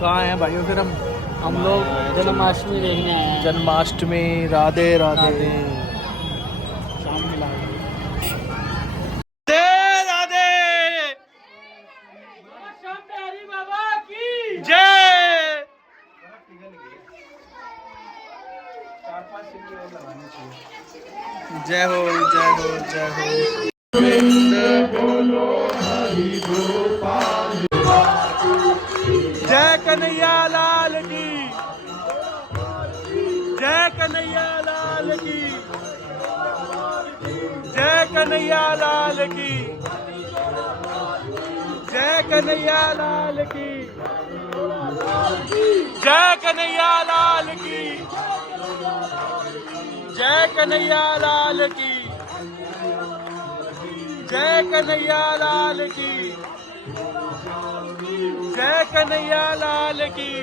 कहाँ हैं भाइयों फिर हम लोग जन्माष्टमी देखने आए हैं। जन्माष्टमी। राधे राधे। शाम को लाएंगे। राधे राधे। बाबा की जय। जय हो जय हो जय हो। जय कन्हैया लाल की। जय कन्हैया लाल की। जय कन्हैया लाल की। जय कन्हैया लाल की। जय कन्हैया लाल की। जय कन्हैया लाल की। जय कन्हैया लाल की। जय कन्हैया लाल की।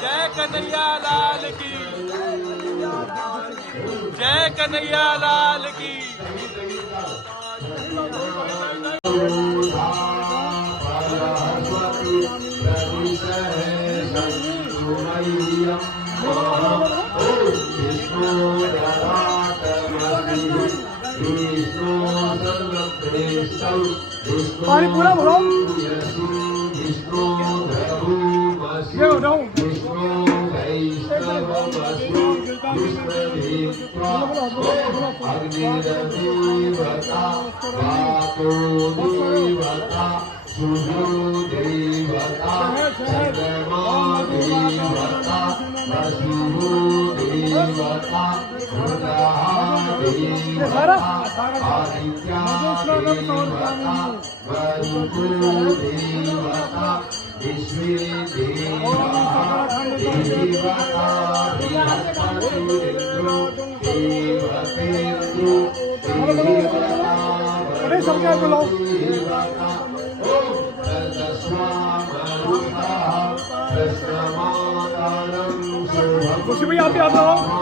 जय कन्हैया लाल की। जय कन्हैया लाल की। पानी पूरा भरो। ये हो जाओ। खुशी भैया आप भी आ जाओ।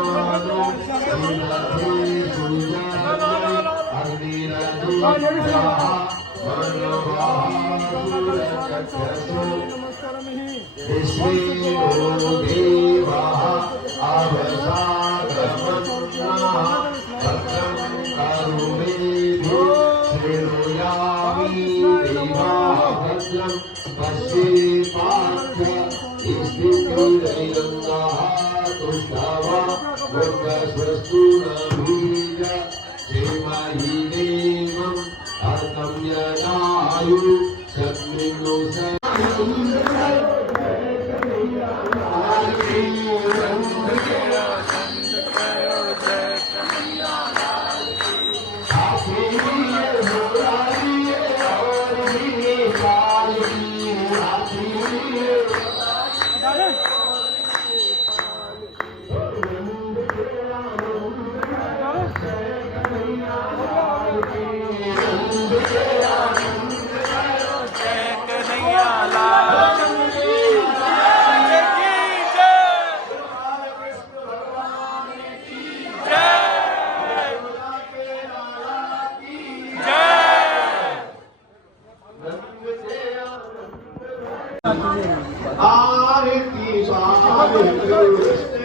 आरती